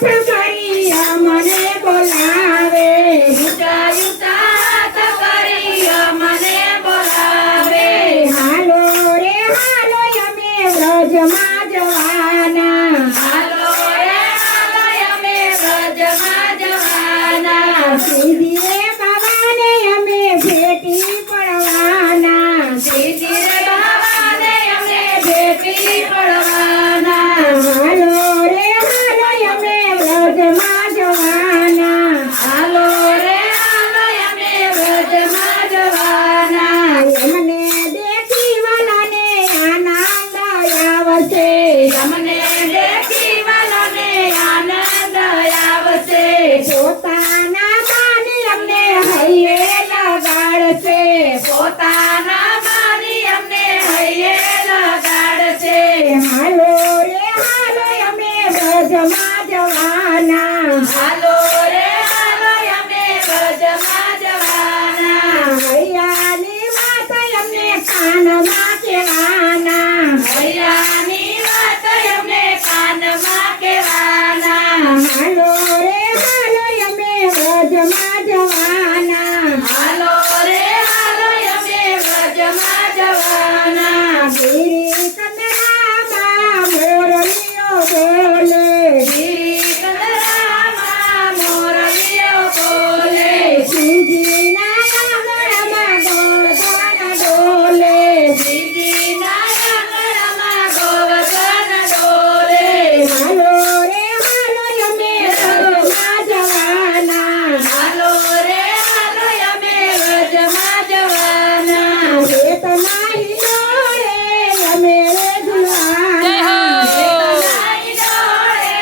કરી અમને બોલાવે ઊંચાયું સાથ કરી અમને બોલાવે હાલો રે હાલો અમે વ્રજમાં જવાના હાલો રે હાલો અમે વ્રજમાં જવાના સીધી રે બાબાને અમે ભેટી પડવાના સીધી રે બાબાને અમે ભેટી પડવાના હાલો રે હાલો અમે વ્રજમાં જવાના હાલો રે હાલો અમે વ્રજમાં જવાના એમને દેખી વાલાને આનંદ આવશે તમને દેખી વાલોને આનંદ આવશે પોતાના બાની અમને હૈયે લગાડશે પોતાના માની અમને હૈયે લગાડશે હાલો રે હાલો અમે વ્રજમાં જવાના હાલો રે હાલો અમે વ્રજમાં જવાના હૈયાની વાત અમને કાનમાં કહેવાના હૈયાની વાત અમને કાનમાં કહેવાના હાલો રે હાલો અમે વ્રજમાં જવાના હાલો રે હાલો અમે વ્રજમાં જવાના ગિરી કંદરામાં મોરલીઓ બોલે શ્રી કંદરામાં મોરલીઓ બોલે શ્રીજીના આંગણમાં ગોવર્ધન ડોલે શ્રીજીના આંગણમાં ગોવર્ધન ડોલે હાલો રે હાલો અમે વ્રજમાં જવાના હાલો રે હાલો અમે વ્રજમાં જવાના વેતના હિંડોળે અમે રે ઝૂલવાના વેતનાઈ ડોળે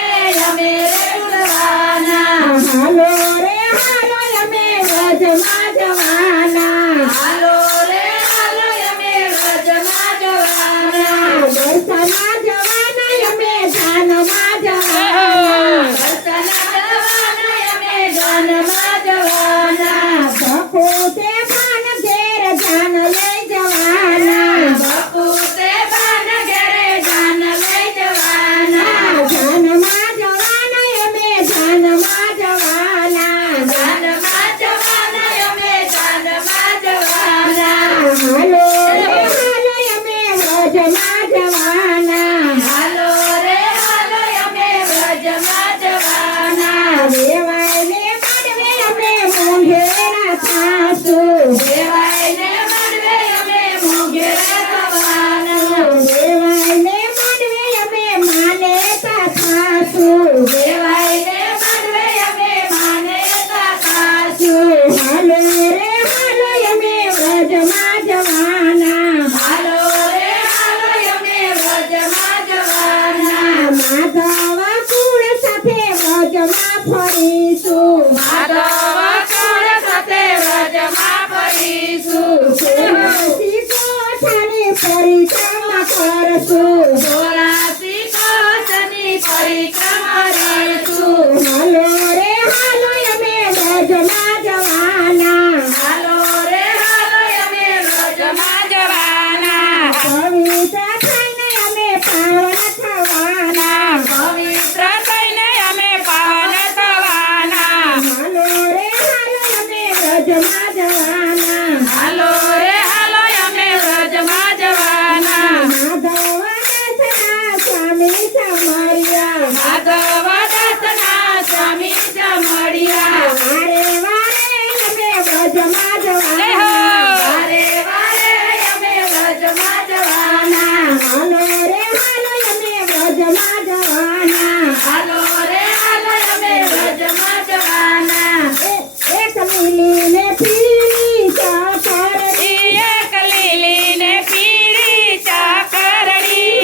અમે રે ઉડવાના હાલો રે હાલો અમે વ્રજમાં જવાના હાલો રે હાલો અમે વ્રજમાં જવાના દર્શનમાં જવાના અમે ધ્યાનમાં જવાના દર્શન જવાના અમે ધનમાં જવાના ભકુતે ભાન ઘેર ધ્યાન લઈ જવાના બાપુ તે બાન ઘરે જાન લઈ જવાના ધ્યાનમાં જવાના અમે ધ્યાનમાં જવાના જાનમાં જવાના અમે જાનમાં જવાના હાલો રે હાલો અમે વ્રજમાં જવાના હાલો રે હાલો અમે વ્રજમાં જવાના દેવાયને માંડવે અમે મોંઘેરા થાશું દેવાયને માંડવે અમે મોંઘેરા થવાના દેવાયને માંડવે અમે માનેતા થાશું દેવાયને માંડવે અમે માનેતા થાશું હાલો રે હાલો અમે વ્રજમાં જવાના હાલો રે હાલો અમે વ્રજમાં જવાના માધવ કુળ સાથે વ્રજમાં ફરીશું માધવ કુળ સાથે વ્રજમાં ફરીશું ચોરાસી કોઠાની પરિક્રમા કરશું 84 કોસની પરિક્રમા કરીશું હાલો રે હાલો અમે વ્રજમાં જવાના હાલો રે હાલો અમે વ્રજમાં જવાના પવિત્ર થઈને અમે પાવન થવાના પવિત્ર થઈને અમે પાવન થવાના હાલો રે હાલો અમે વ્રજમાં જવાના હાલો રે હાલો અમે વ્રજમાં જવાના માધવ દાસના સ્વામી સમર્યા માધવ દાસના સ્વામી જમડિયા વારે વારે અમે વ્રજમાં જવાના વારે વારે અમે વ્રજમાં જવાના હાલો રે હાલો અમે વ્રજમાં જવાના હાલો રે હાલો અમે વ્રજમાં જવાના એક લીલીને પીળી ચાકરડી એક લીલીને પીળી ચાકરડી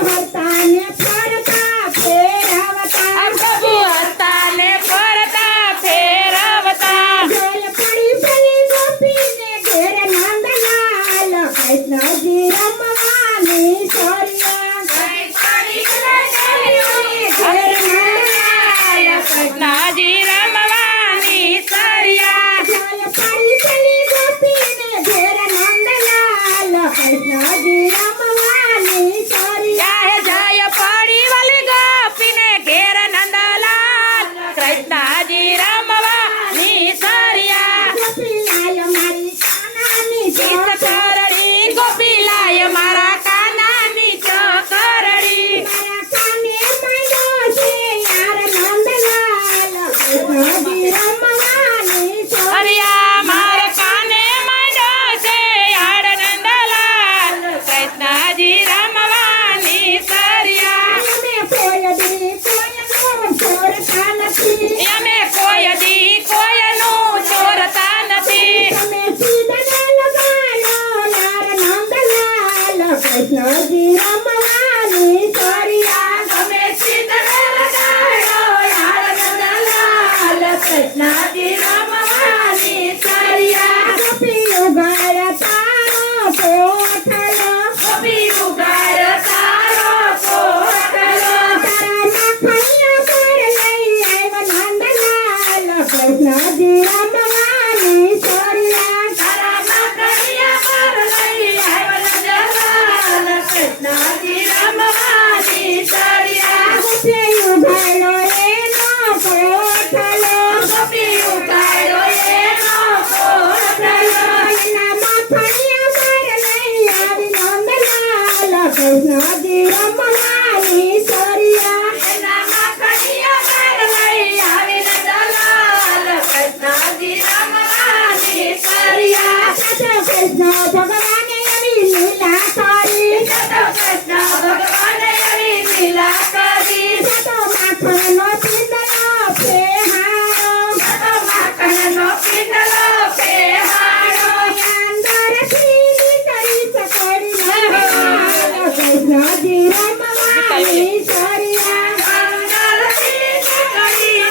હરતાને ફરતા ફેરવતા પ્રભુ હરતાને ફરતા ફેરવતા જલ પડી પેલી ગોપીને ઘેર નંદલાલ કૃષ્ણજી રમવાની સોરિયા કઈ પડી કૃષ્ણજી ઘેર નંદલાલ કૃષ્ણજી રમવાની સરિયા જલ પડી પેલી ગોપીને ઘેર નંદલાલ કૃષ્ણજી રમવાની સોરિયા જાય જાય પડી વાલી ગોપીને ઘેર નંદલાલ કૃષ્ણજી રમવાની સરિયા ગોપીઓ ગાય તારો પોઠલો ગોપી ઉગાડ તારો પોટલો તારા માખણિયા પર લઈ આવ્યા નંદલાલ કૃષ્ણજી રમવાની સરિયા તારા માખણિયા પર લઈ આવ્યા નંદલાલ કૃષ્ણજી રમવાની સરિયા ગોપીઓ ગાયો એનો પોઠલો ગોપી ઉગાડો એનો પોટલો એના માખણિયા પર લઈ આવી નંદલાલ કૃષ્ણજી રમવાની સરિયા એના માખણિયા પર લઈ આવીને દલાલ કૃષ્ણજી રમવાની સરિયા સાચો કૃષ્ણ ભગવાને એવી લીલા કરી જતો કૃષ્ણ ભગવાને એવી લીલા કરી સાચો માખણનો પીંડલો ફેહારો જતો માખણનો પીંડલો પહેરાયો અંદરથી નીકળી સકોડી નહાલો કૃષ્ણજી રમવાની સરિયા અંદરથી નીકળી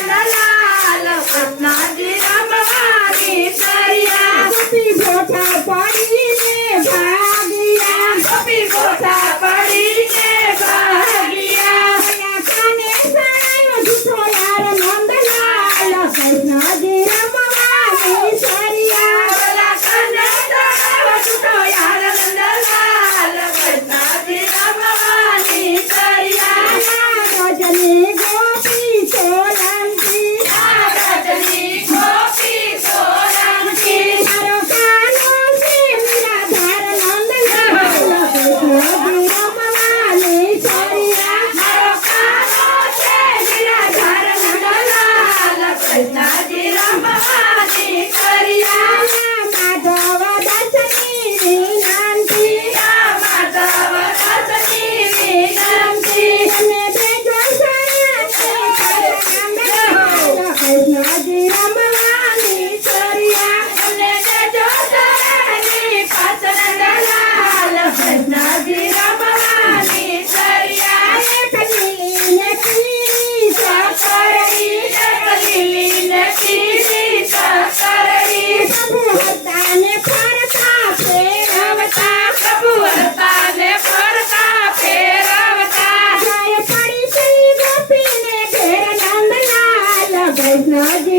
દલાલ કૃષ્ણજી રમવાની સરિયા ગોપી ગોઠા પડીને ભાગ્યા ગોપી ગોઠા પડીને ભાગ્યા એના કાને સણાયો જૂઠો યાર નંદલાલ કૃષ્ણજી રમવાની સરિયા બોલા કને દડાવ છૂટો યાર નંદલાલ કૃષ્ણજી રમવાની સરિયા રજની ગોપી સોલંકી રજની ગોપી સોલંકી તારો કાનો છે નિરાધાર નંદલાલ કૃષ્ણજી રમવાની સરિયા મારો કાનો છે નિરાધાર નંદલાલ કૃષ્ણજી રમવાની સરિયા માધવ દર્શની વિનંતી માધવ રસની વિનંતી તમે ભેજો સણાને કૃષ્ણજી રમવાની સરિયા અને દેજો શરણની પાછળ દલાલ કૃષ્ણજી રમવાની સરિયા એકલીને પીરી કરડી લીલીને પીરી કરડી પ્રભુ હતાને ફરતા ફેરવતા પ્રભુ હરતાને ફરતા ફેરવતા જાય પડી ગઈ ગોપીને ઘેર નંદલાલ કૃષ્ણજી